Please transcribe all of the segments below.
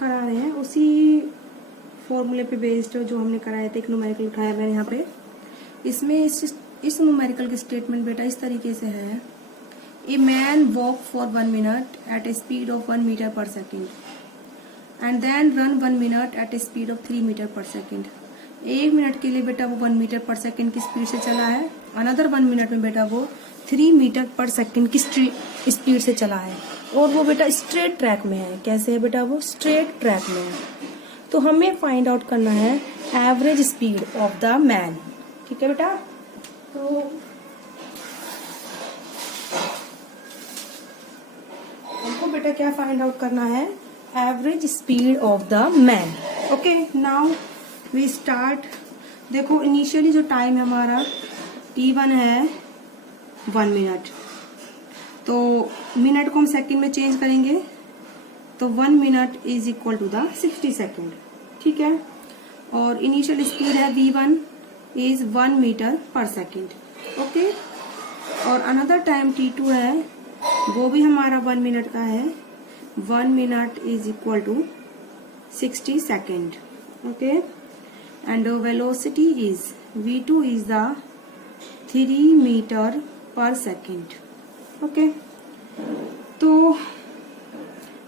करा रहे हैं उसी फॉर्मूले पे बेस्ड जो हमने कराया था, एक न्यूमेरिकल उठाया मैंने यहाँ पे। इसमें इस न्यूमेरिकल की स्टेटमेंट बेटा इस तरीके से है, a man walk for 1 minute at a speed of 1 metre per second and then run 1 minute at a speed of 3 metre per second. 1 minute के लिए बेटा वो 1 मीटर पर सेकेंड की स्पीड से चला है, अनदर 1 मिनट में बेटा वो 3 मीटर पर सेकेंड की स्पीड से चला है, और वो बेटा स्ट्रेट ट्रैक में है। कैसे है बेटा? वो स्ट्रेट ट्रैक में है। तो हमें फाइंड आउट करना है average speed of the man. ठीक है बेटा, तो हमको बेटा क्या फाइंड आउट करना है? Average speed of the man. Okay, now we start. देखो इनिशियली जो टाइम है हमारा t1 है 1 मिनट, तो मिनट को हम सेकंड में चेंज करेंगे, तो 1 minute is equal to the 60 second. ठीक है, और इनिशियल स्पीड है v1 is 1 metre per second. Okay, और अनदर टाइम t2 है, वो भी हमारा 1 मिनट का है, 1 minute is equal to 60 second. Okay, and velocity is v2 is the 3 metre per second. Okay, तो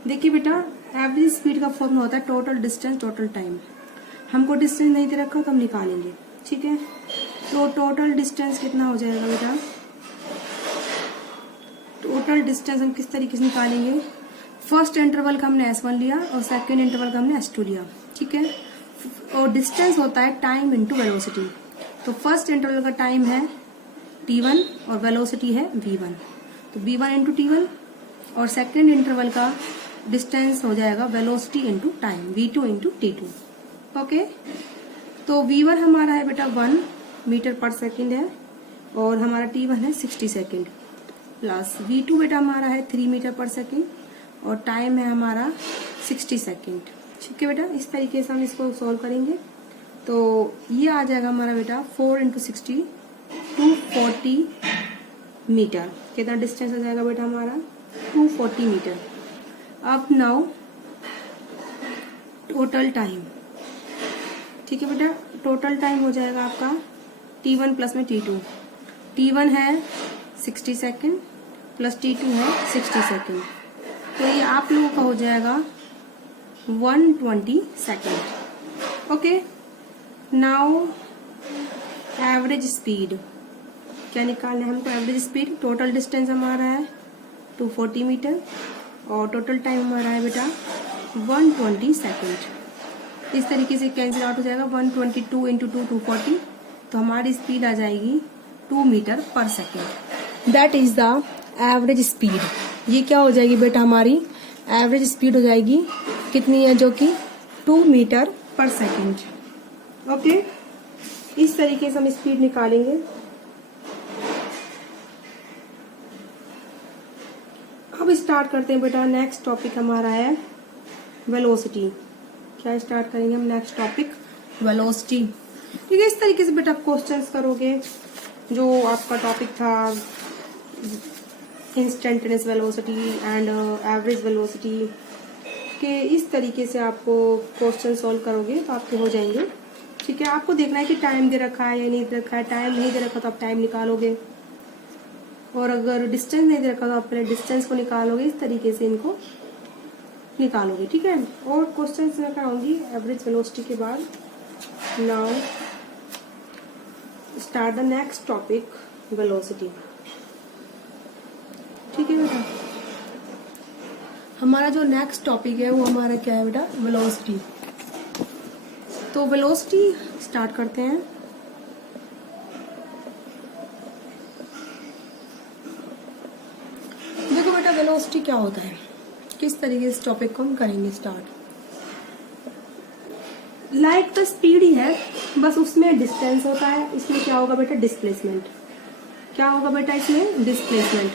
देखिए बेटा एवरेज स्पीड का फॉर्मूला होता है टोटल डिस्टेंस टोटल टाइम। हमको डिस्टेंस नहीं दे रखा तो हम निकालेंगे। ठीक है, तो टोटल डिस्टेंस कितना हो जाएगा बेटा? टोटल डिस्टेंस हम किस तरीके से निकालेंगे? फर्स्ट इंटरवल का हमने S1 लिया और सेकेंड इंटरवल का हमने S2 लिया। ठीक है, और डिस्टेंस होता है टाइम इंटू वेलोसिटी। तो फर्स्ट इंटरवल का टाइम है t1 और वेलोसिटी है v1, तो v1 इंटू t1, और सेकेंड इंटरवल का डिस्टेंस हो जाएगा velocity into time v2 into t2। Okay, तो v1 हमारा है बेटा 1 मीटर पर सेकेंड है, और हमारा t1 है 60 सेकेंड, प्लस v2 बेटा हमारा है 3 मीटर पर सेकेंड, और टाइम है हमारा 60 सेकेंड। ठीक है बेटा, इस तरीके से हम इसको सॉल्व करेंगे। तो ये आ जाएगा हमारा बेटा 4 इंटू 60 240 मीटर। कितना डिस्टेंस हो जाएगा बेटा हमारा? 240 मीटर। अब नाउ टोटल टाइम। ठीक है बेटा, टोटल टाइम हो जाएगा आपका t1 प्लस में t2। t1 है 60 सेकेंड प्लस t2 है 60 सेकेंड, तो ये आप लोगों का हो जाएगा 120 second. Okay, now average speed क्या निकालना है हमको? एवरेज स्पीड, टोटल डिस्टेंस हमारा है 240 मीटर और टोटल टाइम हमारा है बेटा 120 सेकेंड। इस तरीके से कैंसिल आउट हो जाएगा 122 इंटू 2 240, तो हमारी स्पीड आ जाएगी 2 metre per second. That is the average speed. ये क्या हो जाएगी बेटा? हमारी एवरेज स्पीड हो जाएगी कितनी है? जो कि 2 मीटर पर सेकेंड। ओके, इस तरीके से हम स्पीड निकालेंगे। अब स्टार्ट करते हैं बेटा, नेक्स्ट टॉपिक हमारा है वेलोसिटी। क्या स्टार्ट करेंगे हम? Next topic velocity. ठीक है, इस तरीके से बेटा आप क्वेश्चंस करोगे। जो आपका टॉपिक था instantaneous velocity and average velocity के, इस तरीके से आपको क्वेश्चन सॉल्व करोगे तो आपके हो जाएंगे। ठीक है, आपको देखना है कि टाइम दे रखा है या नहीं दे रखा है। टाइम नहीं दे रखा तो आप टाइम निकालोगे, और अगर डिस्टेंस नहीं दे रखा तो आप पहले डिस्टेंस को निकालोगे। इस तरीके से इनको निकालोगे। ठीक है, और क्वेश्चन मैं कराऊंगी एवरेज वेलोसिटी के बाद। Now start the next topic velocity. ठीक है बेटा, हमारा जो नेक्स्ट टॉपिक है वो हमारा क्या है बेटा? वेलोसिटी। तो वेलोसिटी स्टार्ट करते हैं। देखो बेटा वेलोसिटी क्या होता है, किस तरीके से टॉपिक को हम करेंगे स्टार्ट। लाइक द स्पीड ही है, बस उसमें डिस्टेंस होता है। इसमें क्या होगा बेटा? डिस्प्लेसमेंट। क्या होगा बेटा इसमें? डिस्प्लेसमेंट।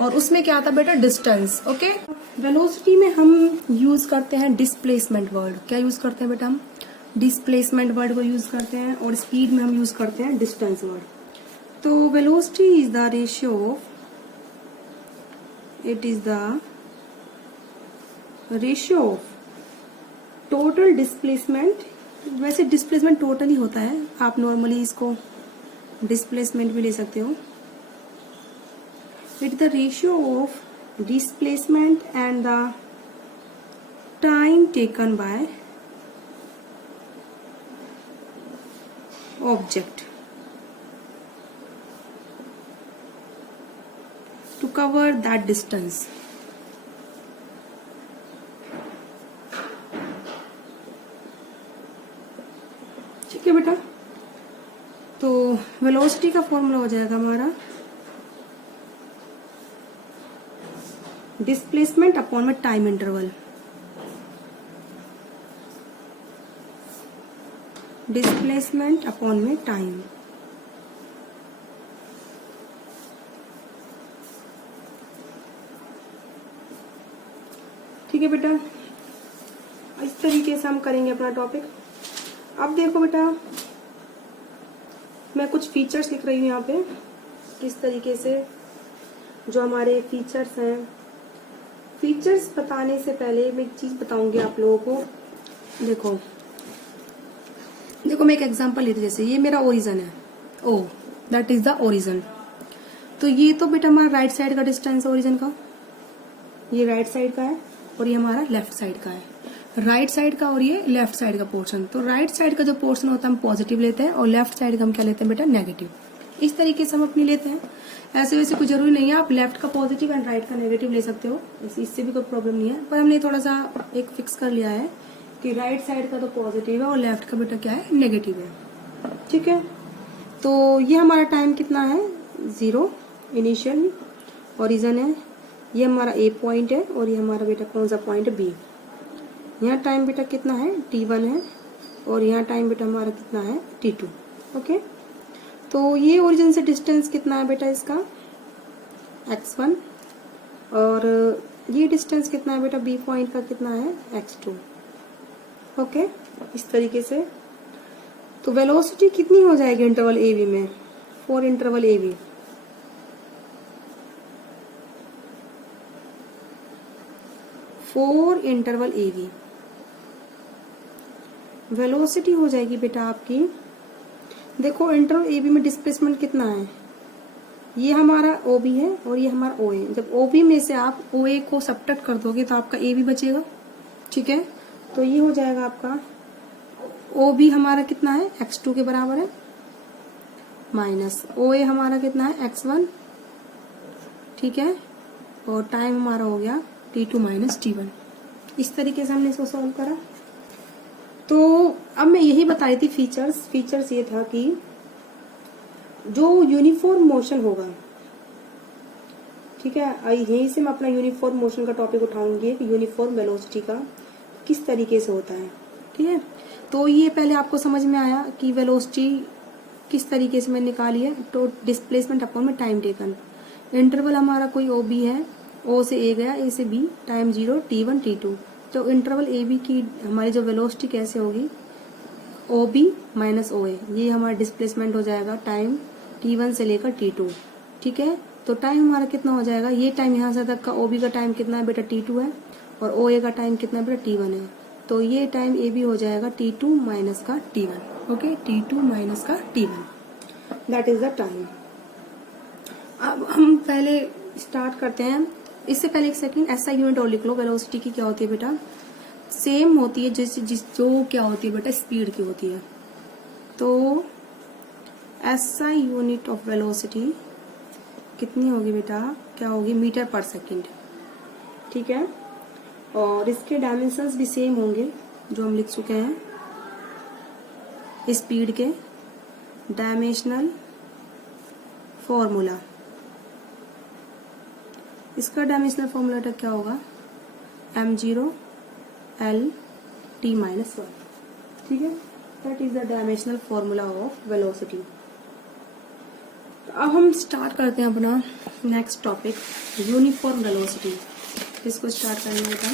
और उसमें क्या आता है बेटा? डिस्टेंस। ओके, वेलोसिटी में हम यूज करते हैं डिस्प्लेसमेंट वर्ड। क्या यूज करते हैं बेटा? हम डिस्प्लेसमेंट वर्ड को यूज करते हैं, और स्पीड में हम यूज करते हैं डिस्टेंस वर्ड। तो velocity is the ratio of, it is the ratio of total displacement, वैसे डिस्प्लेसमेंट टोटल ही होता है, आप नॉर्मली इसको डिस्प्लेसमेंट भी ले सकते हो। It the ratio of displacement and the time taken by object to cover that distance. ठीक है बेटा, तो वेलोसिटी का फॉर्मूला हो जाएगा हमारा डिस्प्लेसमेंट अपॉन में टाइम इंटरवल। डिस्प्लेसमेंट अपॉन में टाइम। ठीक है बेटा, इस तरीके से हम करेंगे अपना टॉपिक। अब देखो बेटा, मैं कुछ फीचर्स लिख रही हूँ यहाँ पे, किस तरीके से जो हमारे फीचर्स हैं। फीचर्स बताने से पहले मैं एक चीज बताऊंगी आप लोगों को। देखो मैं एक एग्जांपल लेती हूँ, जैसे ये मेरा ओरिजिन है, ओ दैट इज द ओरिजिन। तो ये तो बेटा हमारा राइट साइड का डिस्टेंस है ओरिजिन का, ये राइट साइड का है और ये हमारा लेफ्ट साइड का है। राइट साइड का और ये लेफ्ट साइड का पोर्शन। तो राइट साइड का जो पोर्शन होता है हम पॉजिटिव लेते हैं और लेफ्ट साइड का हम क्या लेते हैं बेटा, नेगेटिव। इस तरीके से हम अपनी लेते हैं। ऐसे वैसे कोई जरूरी नहीं है, आप लेफ्ट का पॉजिटिव एंड राइट का नेगेटिव ले सकते हो, इससे भी कोई प्रॉब्लम नहीं है। पर हमने थोड़ा सा एक फिक्स कर लिया है कि राइट साइड का तो पॉजिटिव है और लेफ्ट का बेटा क्या है, नेगेटिव है। ठीक है, तो ये हमारा टाइम कितना है, 0 इनिशियल ओरिजिन है, ये हमारा ए पॉइंट है और ये हमारा बेटा कौन सा पॉइंट है, बी। यहाँ टाइम बेटा कितना है, t1 है और यहाँ टाइम बेटा हमारा कितना है, t2। ओके, तो ये ओरिजिन से डिस्टेंस कितना है बेटा इसका, x1, और ये डिस्टेंस कितना है बेटा बी पॉइंट का, कितना है, x2। ओके, इस तरीके से। तो वेलोसिटी कितनी हो जाएगी इंटरवल ए बी में, 4 interval A B. Interval A B velocity हो जाएगी बेटा आपकी। देखो इंटरवल ए बी में डिस्प्लेसमेंट कितना है, ये हमारा ओ बी है और ये हमारा ओ है। जब ओ बी में से आप ओ ए को सब्ट्रैक्ट कर दोगे तो आपका ए बी बचेगा। ठीक है, तो ये हो जाएगा आपका ओ बी हमारा कितना है, x2 के बराबर है, माइनस ओ ए हमारा कितना है, x1। ठीक है, और टाइम हमारा हो गया t2 माइनस t1। इस तरीके से हमने इसको सॉल्व करा। तो अब मैं यही बता रही थी फीचर्स ये था कि जो यूनिफॉर्म मोशन होगा, ठीक है, यहीं से मैं अपना यूनिफॉर्म मोशन का टॉपिक उठाऊंगी कि यूनिफॉर्म वेलोसिटी का किस तरीके से होता है। ठीक है, तो ये पहले आपको समझ में आया कि वेलोसिटी किस तरीके से मैंने निकाली है। तो डिस्प्लेसमेंट अपॉन में टाइम टेकन। इंटरवल हमारा कोई ओ बी है, ओ से ए गया, ए से बी, टाइम 0, t1 t2। तो इंटरवल ए बी की हमारी जो वेलोसिटी कैसे होगी, ओ बी माइनस ओ ए, ये हमारा डिस्प्लेसमेंट हो जाएगा टाइम t1 से लेकर t2। ठीक है, तो टाइम हमारा कितना हो जाएगा, ये टाइम यहाँ से तक का ओ बी का टाइम कितना है बेटा, t2 है, और ओ ए का टाइम कितना है बेटा, t1 है। तो ये टाइम ए बी हो जाएगा t2 माइनस का t1। ओके, t2 माइनस का t1, that is the time. अब हम पहले स्टार्ट करते हैं। इससे पहले एक सेकंड ऐसा यूनिट और लिख लो, वेलोसिटी की क्या होती है बेटा, सेम होती है जो क्या होती है बेटा, स्पीड की होती है। तो ऐसा यूनिट ऑफ वेलोसिटी कितनी होगी बेटा, क्या होगी, मीटर पर सेकंड। ठीक है, और इसके डायमेंशंस भी सेम होंगे जो हम लिख चुके हैं। स्पीड के डायमेंशनल फॉर्मूला, इसका डायमेंशनल फॉर्मूला क्या होगा, m0 l t माइनस 1। ठीक है, that is the dimensional formula of velocity. अब हम स्टार्ट करते हैं अपना नेक्स्ट टॉपिक, यूनिफॉर्म वेलोसिटी। इसको स्टार्ट करने का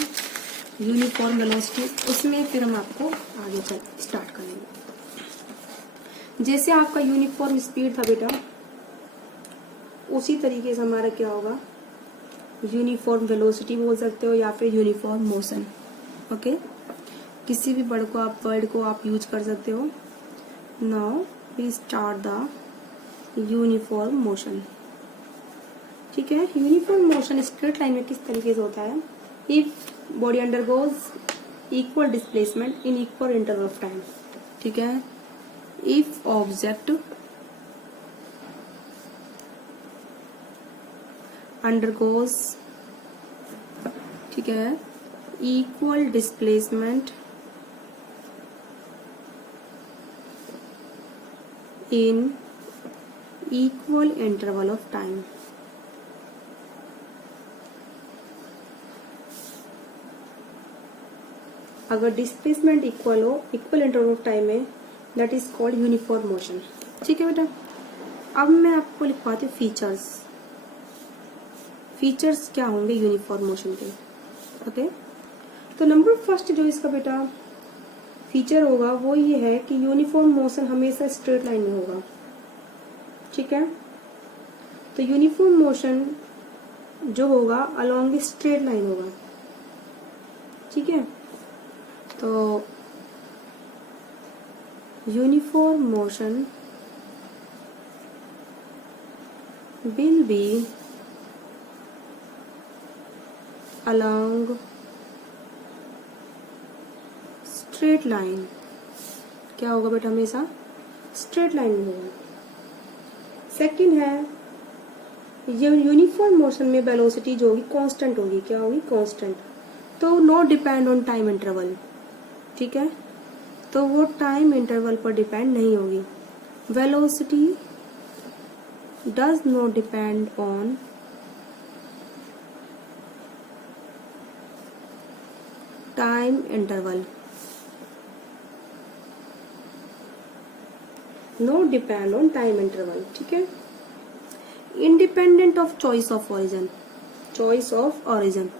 यूनिफॉर्म वेलोसिटी, उसमें फिर हम आपको आगे चल स्टार्ट करेंगे। जैसे आपका यूनिफॉर्म स्पीड था बेटा, उसी तरीके से हमारा क्या होगा, यूनिफॉर्म वेलोसिटी बोल सकते हो या फिर यूनिफॉर्म मोशन। ओके, किसी भी वर्ड को आप यूज कर सकते हो। Now we start the uniform motion. ठीक है, यूनिफॉर्म मोशन स्ट्रेट लाइन में किस तरीके से होता है? If body undergoes equal displacement in equal interval of time. ठीक है, इफ ऑब्जेक्ट अंडरगोज, ठीक है, equal displacement in equal interval of time. अगर डिस्प्लेसमेंट इक्वल हो इक्वल इंटरवल ऑफ टाइम में, that is called uniform motion. ठीक है बेटा, अब मैं आपको लिखवाती हूँ फीचर्स। फीचर्स क्या होंगे यूनिफॉर्म मोशन के? ओके, तो नंबर फर्स्ट जो इसका बेटा फीचर होगा वो ये है कि यूनिफॉर्म मोशन हमेशा स्ट्रेट लाइन में होगा। ठीक है, तो यूनिफॉर्म मोशन जो होगा अलोंग स्ट्रेट लाइन होगा। ठीक है, तो uniform motion will be along straight line. क्या होगा बेटा? हमेशा स्ट्रेट लाइन में होगा। सेकंड है, ये यूनिफॉर्म मोशन में वेलोसिटी जो होगी कांस्टेंट होगी। क्या होगी? कांस्टेंट। तो no depend on time interval. ठीक है, तो वो टाइम इंटरवल पर डिपेंड नहीं होगी। Velocity does not depend on time interval. No depend on time interval. ठीक है, independent of choice of origin. Choice of origin,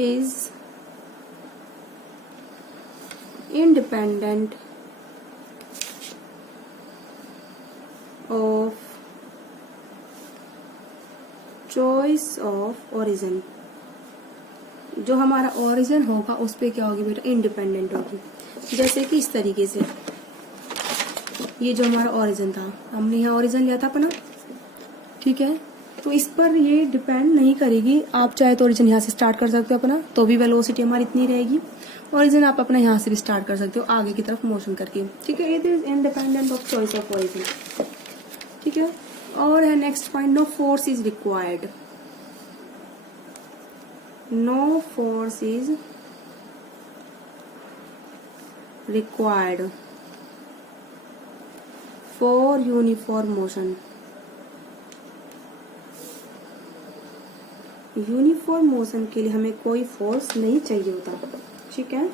is independent of choice of origin। जो हमारा ओरिजिन होगा उस पे क्या होगी बेटा? इंडिपेंडेंट होगी। जैसे कि इस तरीके से, ये जो हमारा ओरिजिन था, हमने यहाँ ओरिजिन लिया था अपना। ठीक है, तो इस पर ये डिपेंड नहीं करेगी। आप चाहे तो ओरिजिन यहाँ से स्टार्ट कर सकते हो अपना, तो भी वेलोसिटी हमारी इतनी रहेगी। ओरिजिन आप अपना यहाँ से भी स्टार्ट कर सकते हो आगे की तरफ मोशन करके। ठीक है, it is independent of choice of origin. ठीक है, और है next point, no force is required. No force is required for uniform motion. Uniform motion के लिए हमें कोई फोर्स नहीं चाहिए होता। ठीक है,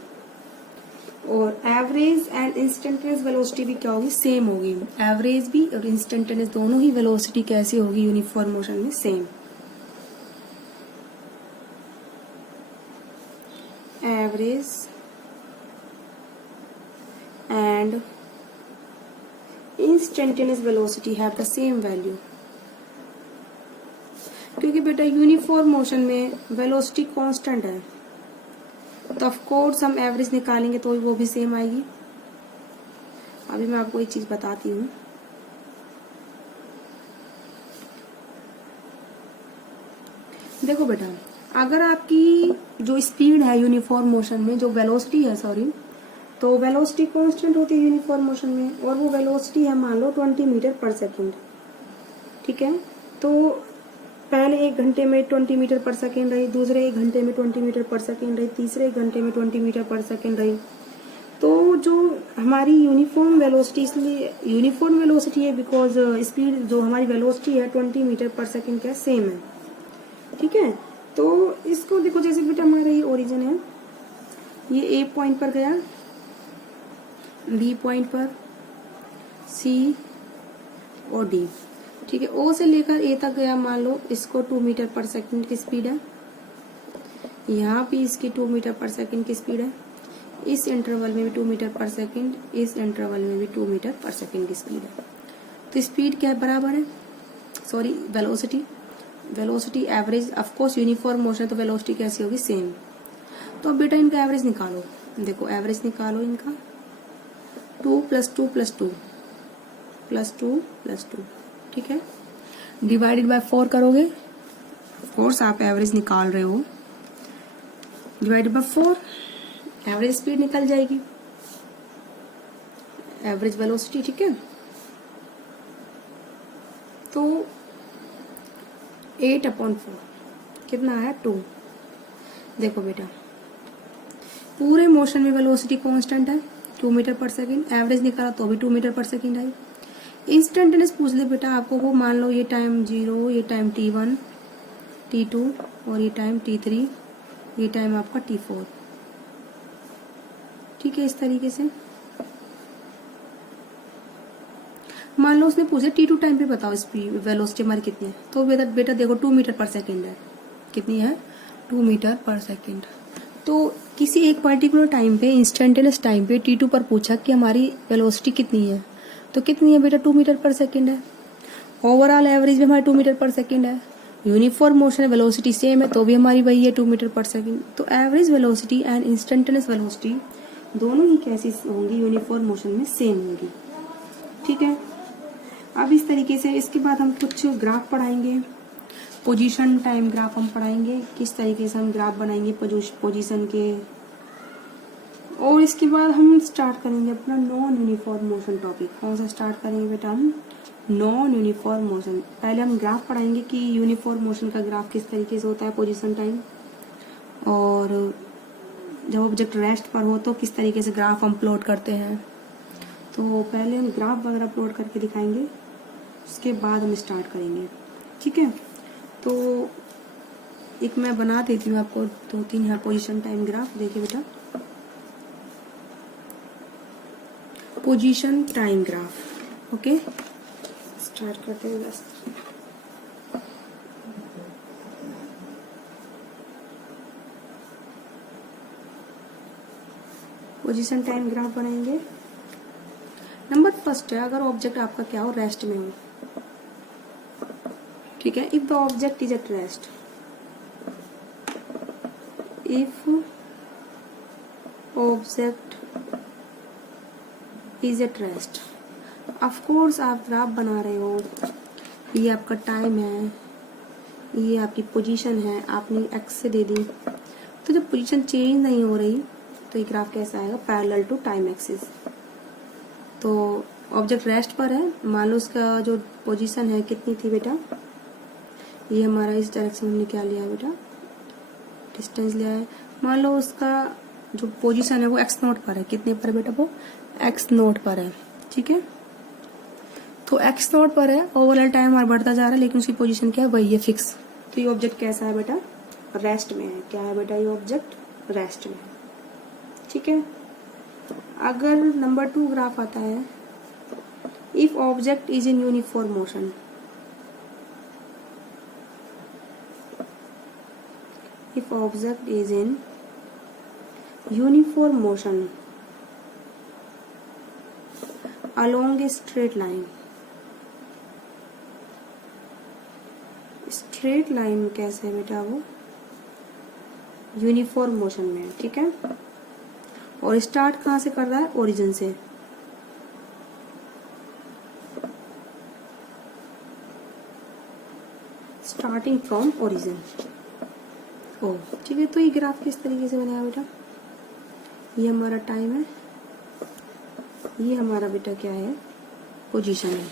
और एवरेज एंड इंस्टेंटेनियस वेलोसिटी भी क्या होगी? सेम होगी। एवरेज भी और इंस्टेंटेनियस दोनों ही वेलोसिटी कैसी होगी यूनिफॉर्म मोशन में? Same. Average and instantaneous velocity have the same value. क्योंकि बेटा यूनिफॉर्म मोशन में वेलोसिटी कांस्टेंट है, तो ऑफ कोर्स हम एवरेज निकालेंगे तो वो भी सेम आएगी। अभी मैं आपको एक चीज बताती हूँ। देखो बेटा, अगर आपकी जो स्पीड है यूनिफॉर्म मोशन में, जो वेलोसिटी है सॉरी, तो वेलोसिटी कांस्टेंट होती है यूनिफॉर्म मोशन में, और वो वेलोसिटी है मान लो 20 मीटर पर सेकेंड। ठीक है, तो पहले 1 घंटे में 20 मीटर पर सेकेंड रही, दूसरे 1 घंटे में 20 मीटर पर सेकेंड रही, तीसरे 1 घंटे में 20 मीटर पर सेकेंड रही। तो जो हमारी यूनिफॉर्म वेलोसिटी, इसलिए यूनिफॉर्म वेलोसिटी है बिकॉज स्पीड जो हमारी वेलोसिटी है 20 मीटर पर सेकेंड क्या सेम है। ठीक है, तो इसको देखो, जैसे बेटा हमारा ये ओरिजिन है, ये ए पॉइंट पर गया, बी पॉइंट पर, सी और डी। ठीक है, ओ से लेकर ए तक गया, मान लो इसको 2 मीटर पर सेकंड की स्पीड है, यहाँ भी इसकी 2 मीटर पर सेकंड की स्पीड है, इस इंटरवल में भी 2 मीटर पर सेकंड, इस इंटरवल में भी 2 मीटर पर सेकंड की स्पीड है। तो स्पीड क्या है, बराबर है, sorry velocity, velocity average, of course uniform motion तो वेलोसिटी कैसी होगी, सेम। तो अब बेटा इनका एवरेज निकालो, देखो एवरेज निकालो इनका, 2 + 2 + 2 + 2 + 2, ठीक है, डिवाइडेड बाय 4 करोगे, ऑफ कोर्स आप एवरेज निकाल रहे हो, डिवाइडेड बाय 4, एवरेज स्पीड निकल जाएगी, एवरेज वेलोसिटी, ठीक है। तो 8/4 कितना आया, 2। देखो बेटा पूरे मोशन में वेलोसिटी कांस्टेंट है 2 मीटर पर सेकंड, एवरेज निकाला तो भी 2 मीटर पर सेकंड है। इंस्टेंटेनियस पूछ ले बेटा आपको, वो मान लो ये टाइम 0, ये टाइम t1 t2 और ये टाइम t3, ये टाइम आपका t4, ठीक है। इस तरीके से मान लो उसने पूछा t2 टाइम पे बताओ स्पीड वेलोसिटी हमारी कितनी है, तो बेटा देखो 2 मीटर पर सेकंड है, कितनी है, 2 मीटर पर सेकंड। तो किसी एक पर्टिकुलर टाइम पे, इंस्टेंटेनियस टाइम पे t2 पर पूछा कि हमारी वेलोसिटी कितनी है, तो कितनी है बेटा, 2 मीटर पर सेकंड है। ओवरऑल एवरेज भी हमारी 2 मीटर पर सेकंड है, यूनिफॉर्म मोशन वेलोसिटी सेम है तो भी हमारी वही है 2 मीटर पर सेकंड। तो average velocity and instantaneous velocity दोनों ही कैसी होंगी, यूनिफॉर्म मोशन में सेम होंगी, ठीक है। अब इस तरीके से इसके बाद हम कुछ ग्राफ पढ़ाएंगे, पोजीशन टाइम ग्राफ हम पढ़ाएंगे, किस तरीके से हम ग्राफ बनाएंगे पोजीशन के, और इसके बाद हम स्टार्ट करेंगे अपना नॉन यूनिफॉर्म मोशन टॉपिक। कौन सा स्टार्ट करेंगे बेटा, हम नॉन यूनिफॉर्म मोशन। पहले हम ग्राफ पढ़ाएंगे कि यूनिफॉर्म मोशन का ग्राफ किस तरीके से होता है, पोजीशन टाइम, और जब ऑब्जेक्ट रेस्ट पर हो तो किस तरीके से ग्राफ हम प्लॉट करते हैं। तो पहले हम ग्राफ वगैरह प्लॉट करके दिखाएंगे, उसके बाद हम स्टार्ट करेंगे, ठीक है। तो एक मैं बना देती हूँ आपको 2-3 यहाँ पोजीशन टाइम ग्राफ, देखिए बेटा, position time graph, okay start करते हैं बस। पोजीशन टाइम ग्राफ बनाएंगे। नंबर फर्स्ट है, अगर ऑब्जेक्ट आपका क्या हो, रेस्ट में हो, ठीक है। If the object is at rest, if object is at rest, of course आप ग्राफ बना रहे हो, ये आपका टाइम है, ये आपकी पोजीशन है, आपने एक्स से दे दी, तो जब पोजीशन चेंज नहीं हो रही तो ये ग्राफ कैसा आएगा, पैरेलल टू टाइम एक्सिस। तो ऑब्जेक्ट रेस्ट पर है, मान लो उसका जो पोजीशन है कितनी थी बेटा, ये हमारा इस डायरेक्शन में क्या लिया है बेटा, डिस्टेंस लिया है, मान लो उसका जो पोजीशन है वो x0 पर है, कितने पर बेटा, वो x0 पर है, ठीक है। तो x0 पर है, ओवरऑल टाइम हमारा बढ़ता जा रहा है, लेकिन उसकी पोजीशन क्या है, वही है फिक्स। तो ये ऑब्जेक्ट कैसा है बेटा, रेस्ट में है, क्या है बेटा, ये ऑब्जेक्ट रेस्ट में है, ठीक है। अगर नंबर 2 ग्राफ आता है, if object is in uniform motion, if object is in uniform motion along a straight line, straight line कैसे है बेटा, वो यूनिफॉर्म मोशन में है, ठीक है। और स्टार्ट कहाँ से कर रहा है, ओरिजिन से, स्टार्टिंग फ्रॉम ओरिजिन, ओ ठीक है। तो ये ग्राफ किस तरीके से बनाया बेटा, ये हमारा टाइम है, ये हमारा बेटा क्या है, पोजीशन है,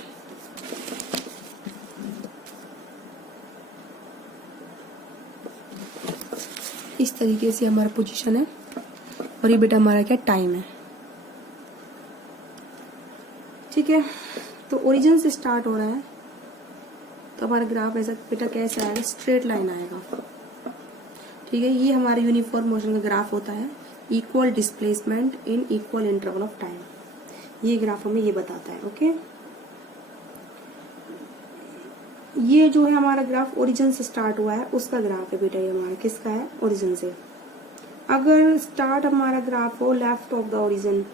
इस तरीके से हमारा पोजीशन है, और ये बेटा हमारा क्या, टाइम है, ठीक है। तो ओरिजिन से स्टार्ट हो रहा है, तो हमारा ग्राफ ऐसा बेटा कैसे आएगा, स्ट्रेट लाइन आएगा, ठीक है। ये हमारे यूनिफॉर्म मोशन का ग्राफ होता है, equal displacement in equal interval of time, ये ग्राफ हमें ये बताता है, ओके। ये जो है हमारा ग्राफ ओरिजिन से स्टार्ट हुआ है, उसका ग्राफ है बेटा, ये हमारा किसका है, ओरिजिन से। अगर स्टार्ट हमारा ग्राफ हो लेफ्ट ऑफ द ओरिजिन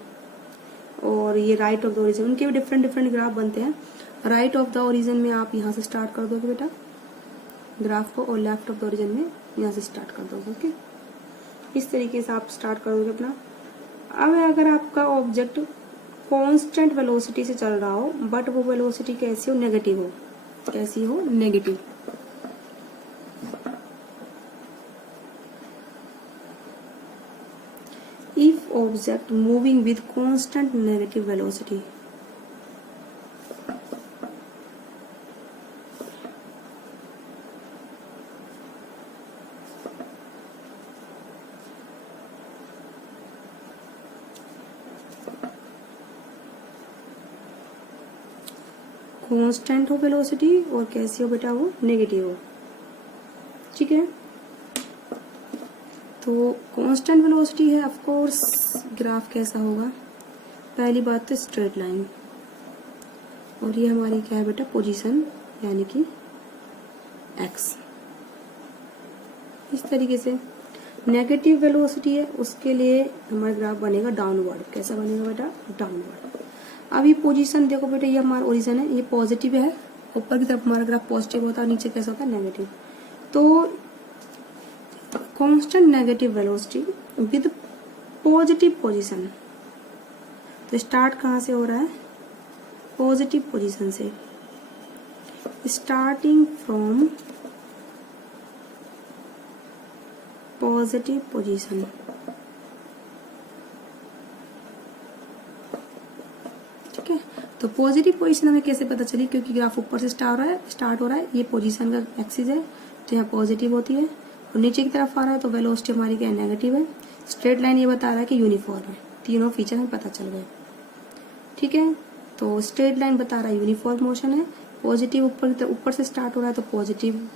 और ये राइट ऑफ द ओरिजिन, उनके भी डिफरेंट डिफरेंट ग्राफ बनते हैं। राइट ऑफ द ओरिजिन में आप यहाँ से स्टार्ट कर दोगे बेटा ग्राफ को, और लेफ्ट ऑफ द ओरिजिन में यहाँ से स्टार्ट कर दोगे। ओके, इस तरीके से आप स्टार्ट कर दोगे अपना। अब अगर आपका ऑब्जेक्ट कांस्टेंट वेलोसिटी से चल रहा हो, बट वो वेलोसिटी कैसी हो, नेगेटिव हो, कैसी हो, negative. If object moving with constant negative velocity, constant हो वेलोसिटी और कैसी हो बेटा, वो नेगेटिव हो। ठीक है, तो कांस्टेंट वेलोसिटी है, ऑफ कोर्स ग्राफ कैसा होगा, पहली बात तो स्ट्रेट लाइन, और ये हमारी क्या है बेटा, पोजीशन, यानी कि एक्स। इस तरीके से नेगेटिव वेलोसिटी है, उसके लिए हमारा ग्राफ बनेगा डाउनवर्ड। कैसा बनेगा बेटा, डाउनवर्ड। अब ये पोजीशन देखो बेटा, ये हमारा ओरिजिन है, ये पॉजिटिव है, ऊपर की तरफ हमारा ग्राफ पॉजिटिव होता है, नीचे कैसा होता है, नेगेटिव। तो constant negative velocity with positive position, तो स्टार्ट कहाँ से हो रहा है, पॉजिटिव पोजीशन से, स्टार्टिंग फ्रॉम पॉजिटिव पोजीशन। ठीक है, तो पॉजिटिव पोजीशन हमें कैसे पता चली, क्योंकि ग्राफ ऊपर से स्टार्ट हो रहा है, ये पोजीशन का एक्सिस है, तो यहाँ पॉजिटिव होती है, और नीचे की तरफ आ रहा है तो वेलोसिटी हमारी क्या है, नेगेटिव है। स्ट्रेट लाइन ये बता रहा है कि यूनिफॉर्म है, तीनों फीचर हमें पता चल गए। ठीक है, तो स्ट्रेट लाइन बता रहा है यूनिफॉर्म मोशन है, पॉजिटिव ऊपर से स्टार्ट हो रहा है, तो पॉजिटिव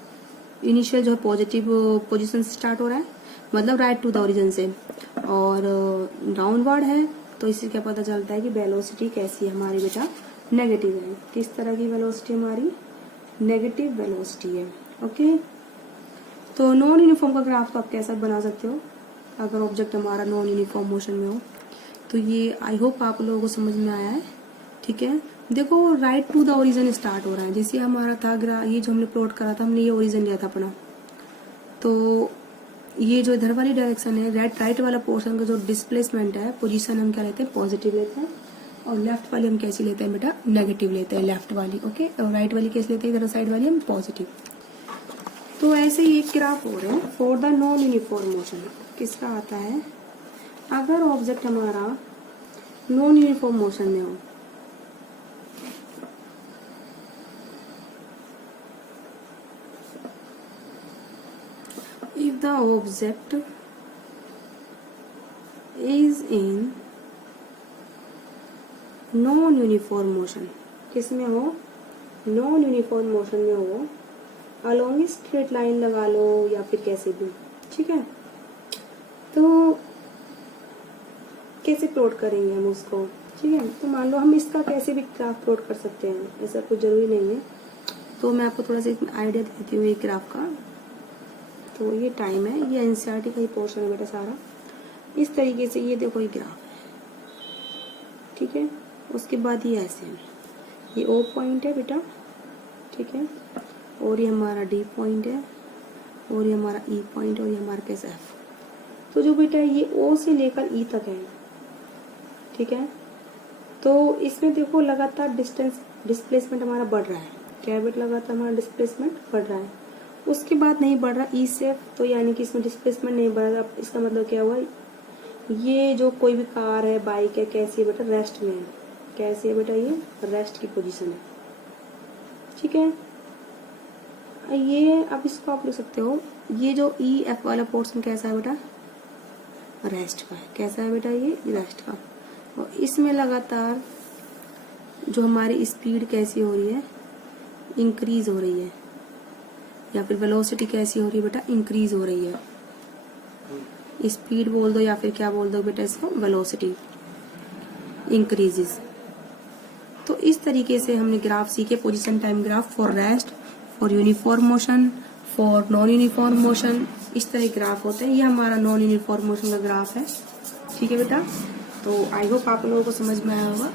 इनिशियल जो है पॉजिटिव पोजीशन से स्टार्ट हो रहा है, मतलब राइट टू द ओरिजिन से, और डाउनवर्ड है, तो इससे क्या पता चलता है कि वेलोसिटी कैसी है हमारी बेटा, नेगेटिव है। किस तरह की वेलोसिटी हमारी, नेगेटिव वेलोसिटी है। ओके, तो नॉन यूनिफॉर्म का ग्राफ तो आप कैसा बना सकते हो, अगर ऑब्जेक्ट हमारा नॉन यूनिफॉर्म मोशन में हो। तो ये आई होप आप लोगों को समझ में आया है। ठीक है, देखो right to the origin start हो रहा है, जैसे हमारा था ये जो हमने प्लॉट करा था, हमने ये ओरिजिन लिया था अपना, तो ये जो इधर वाली डायरेक्शन है, राइट वाला पोर्शन का जो डिस्प्लेसमेंट है, पोजीशन हम क्या लेते हैं, पॉजिटिव लेते हैं, और लेफ्ट वाली हम कैसी लेते हैं बेटा, नेगेटिव लेते हैं, लेफ्ट वाली। ओके, और राइट वाली कैसे लेते हैं, इधर साइड वाली हम पॉजिटिव। तो ऐसे ही एक ग्राफ हो रहे हैं for the non uniform motion. किसका आता है, अगर ऑब्जेक्ट हमारा नॉन यूनिफॉर्म मोशन में हो, if the object is in non uniform motion, किसमें हो, नॉन यूनिफॉर्म मोशन में हो, अलोंग स्ट्रेट लाइन लगा लो या फिर कैसे भी। ठीक है, तो कैसे प्लॉट करेंगे हम उसको। ठीक है, तो मान लो हम इसका कैसे भी ग्राफ प्लॉट कर सकते हैं, ऐसा कुछ जरूरी नहीं है। तो मैं आपको थोड़ा सा आइडिया देती हूँ एक ग्राफ का। तो ये टाइम है, ये एनसीईआरटी का ही पोर्शन है बेटा सारा। इस तरीके से ये देखो ये ग्राफ है। ठीक है, उसके बाद ये ऐसे है, ये ओ पॉइंट है बेटा। ठीक है, और ये हमारा डी पॉइंट है, और ये हमारा ई पॉइंट, और ये हमारा कैसा एफ। तो जो बेटा ये ओ से लेकर ई तक है। ठीक है, तो इसमें देखो लगातार डिस्प्लेसमेंट हमारा बढ़ रहा है। क्या बेटा, लगातार हमारा डिस्प्लेसमेंट बढ़ रहा है। उसके बाद नहीं बढ़ रहा ई से एफ, तो यानी कि इसमें डिस्प्लेसमेंट नहीं बढ़ रहा। इसका मतलब क्या हुआ, ये जो कोई भी कार है, बाइक है, कैसी है बेटा, रेस्ट में है। कैसी है बेटा, ये रेस्ट की पोजीशन है। ठीक है, ये अब इसको आप लिख सकते हो, ये जो ई एफ वाला पोर्शन कैसा है बेटा, रेस्ट का है। कैसा है बेटा, ये रेस्ट का। और इसमें लगातार जो हमारी स्पीड कैसी हो रही है, इंक्रीज हो रही है, या फिर वेलोसिटी कैसी हो रही है बेटा, इंक्रीज हो रही है। स्पीड बोल दो या फिर क्या बोल दो बेटा, इसको वेलोसिटी इंक्रीजेस। तो इस तरीके से हमने ग्राफ सीखे, position time graph for rest, for uniform motion, for non uniform motion. इस तरह ग्राफ होते हैं। ये हमारा नॉन यूनिफॉर्म मोशन का ग्राफ है। ठीक है बेटा, तो आई होप आप लोगों को समझ में आया होगा।